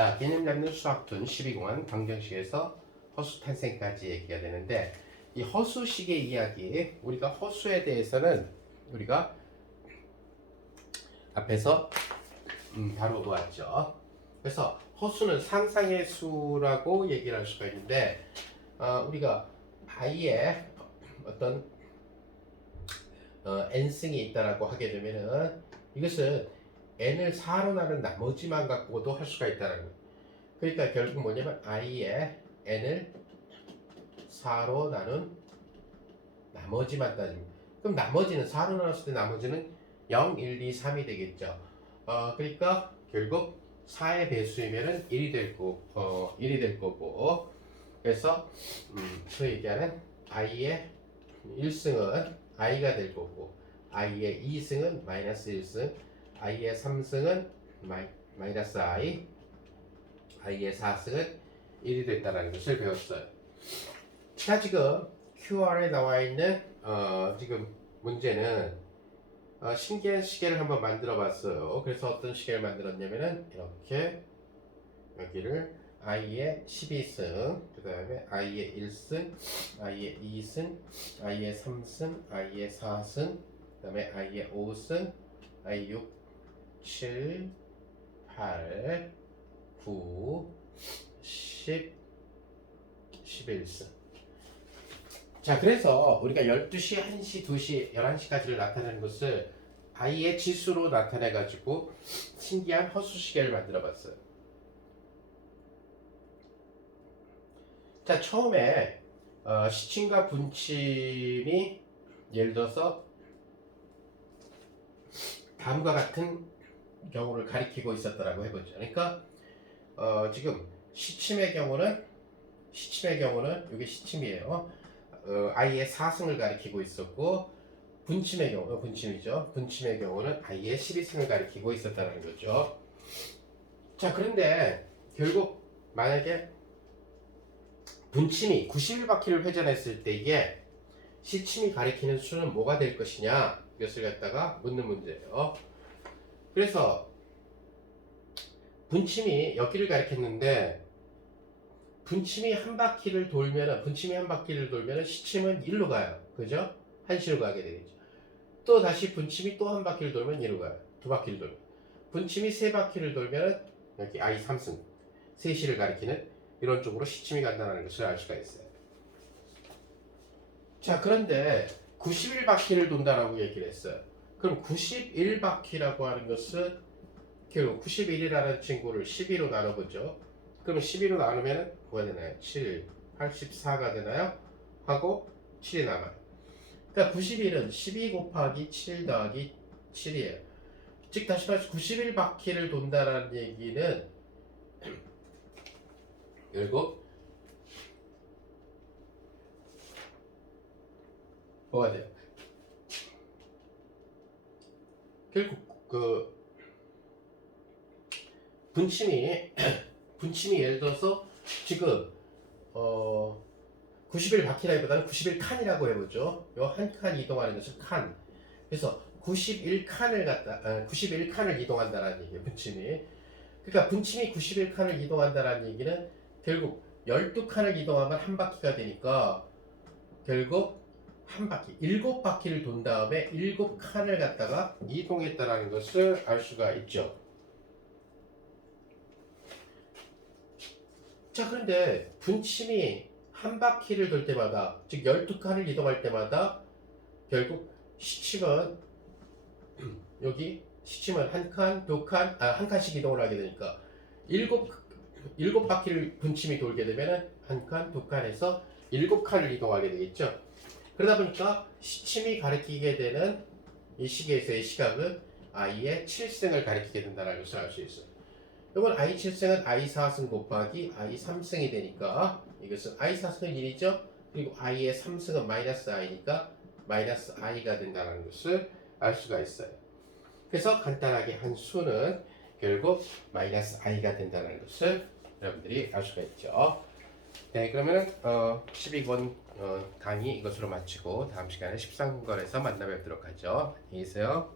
자, 개념 잡는 수학툰 12공안 방정식에서 허수 탄생까지 얘기가 되는데, 이 허수식의 이야기, 우리가 허수에 대해서는 우리가 앞에서 바로 보았죠. 그래서 허수는 상상의 수라고 얘기를 할 수가 있는데, 우리가 i의 어떤 n승이 있다라고 하게 되면은 이것은 n을 4로 나눈 나머지만 갖고도 할 수가 있다는 거예요. 그러니까 결국 뭐냐면 i의 n을 4로 나눈 나머지만 따집니다. 그럼 나머지는 4로 나눴을 때 나머지는 0, 1, 2, 3이 되겠죠. 그러니까 결국 4의 배수이면은 1이 될 거고, 그래서 소위 얘기하는 i의 1승은 i가 될 거고, i의 2승은 마이너스 1승, i의 3승은 마이너스 i, i의 4승은 1이 됐다는 것을 배웠어요. 자, 지금 QR에 나와 있는 지금 문제는 신기한 시계를 한번 만들어 봤어요. 그래서 어떤 시계를 만들었냐면은 이렇게 여기를 i의 12승, 그 다음에 i의 1승, i의 2승, i의 3승, i의 4승, 그 다음에 i의 5승, i 6, 7, 8, 9, 10, 11승. 자, 그래서 우리가 12시, 1시, 2시, 11시까지를 나타내는 것을 i의 지수로 나타내 가지고 신기한 허수시계를 만들어 봤어요. 자, 처음에 시침과 분침이 예를 들어서 다음과 같은 경우를 가리키고 있었다라고 해보죠. 그러니까 지금 시침의 경우는 이게 시침이에요. i의 4승을 가리키고 있었고, 분침의 경우 분침이죠. 분침의 경우는 i의 12승을 가리키고 있었다는 거죠. 자, 그런데 결국 만약에 분침이 91바퀴를 회전했을 때 이게 시침이 가리키는 수는 뭐가 될 것이냐, 이것을 갖다가 묻는 문제예요. 그래서 분침이 여기를 가리켰는데 분침이 한 바퀴를 돌면은 시침은 1로 가요. 그죠? 1시로 가게 되겠죠. 또 다시 분침이 또 한 바퀴를 돌면 1로 가요. 두 바퀴를 돌면. 분침이 세 바퀴를 돌면은 여기 I 3승 3시를 가리키는 이런 쪽으로 시침이 간다는 것을 알 수가 있어요. 자, 그런데 91바퀴를 돈다라고 얘기를 했어요. 그럼 91바퀴라고 하는 것은 결국 91이라는 친구를 12로 나눠보죠. 그러면 12로 나누면 뭐가 되나요? 7, 84가 되나요? 하고 7이 남아요. 그러니까 91은 12 곱하기 7 더하기 7이에요. 즉 다시 말해서 91바퀴를 돈다라는 얘기는 결국 뭐가 돼요? 결국 그 분침이 예를 들어서 지금 91바퀴라기보다는 91칸이라고 해보죠. 요 한 칸 이동하는 것을 칸. 그래서 91칸을 이동한다라는 얘기예요. 분침이. 그러니까 분침이 91칸을 이동한다라는 얘기는 결국 12칸을 이동하면 한 바퀴가 되니까 결국 한 바퀴, 7바퀴를 돈 다음에 7칸을 갖다가 이동했다라는 것을 알 수가 있죠. 자, 그런데 분침이 한 바퀴를 돌 때마다, 즉 12칸을 이동할 때마다 결국 시침은 여기 시침은 한 칸, 두 칸, 한 칸씩 이동을 하게 되니까 7바퀴를 분침이 돌게 되면 한 칸, 두 칸에서 7칸을 이동하게 되겠죠. 그러다 보니까 시침이 가리키게 되는 이 시계에서의 시각은 i의 7승을 가리키게 된다는 것을 알 수 있어요. 이건 i 7승은 i 4승 곱하기 i 3승이 되니까 이것은 i 4승은 1이죠. 그리고 i의 3승은 마이너스 i니까 마이너스 i가 된다는 것을 알 수가 있어요. 그래서 간단하게 한 수는 결국 마이너스 i가 된다는 것을 여러분들이 알 수가 있죠. 네, 그러면은 12권 강의 이것으로 마치고 다음 시간에 13권에서 만나 뵙도록 하죠. 안녕히 계세요.